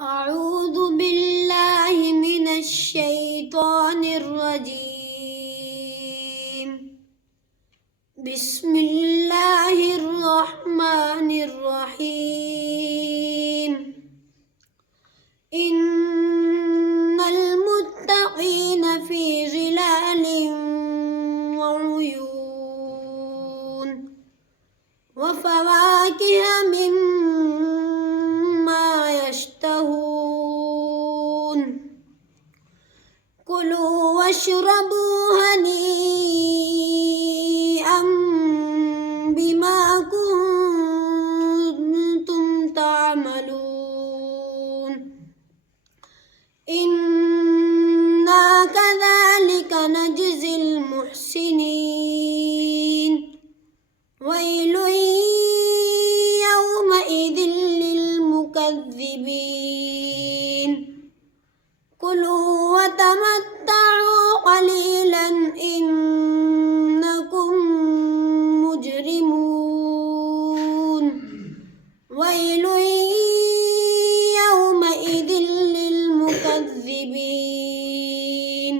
أعوذ بالله من الشيطان الرجيم. بسم الله الرحمن الرحيم. إن المتقين في ظلال وعيون وفواكه مما يشتهون. كلوا واشربوا هنيئا بما كنتم تعملون. إنا كذلك نجزي المحسنين. ويل يومئذ للمكذبين. كلوا وتمتعوا قليلا إنكم مجرمون. ويل يومئذ للمكذبين.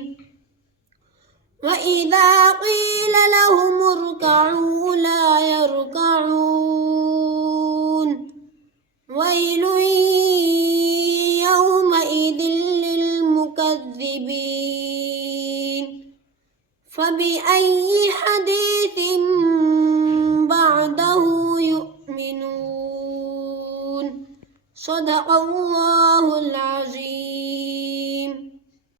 وإذا قيل لهم اركعوا لا يركعون. ويل يومئذ للمكذبين. فبأي حديث بعده يؤمنون. صدق الله العظيم.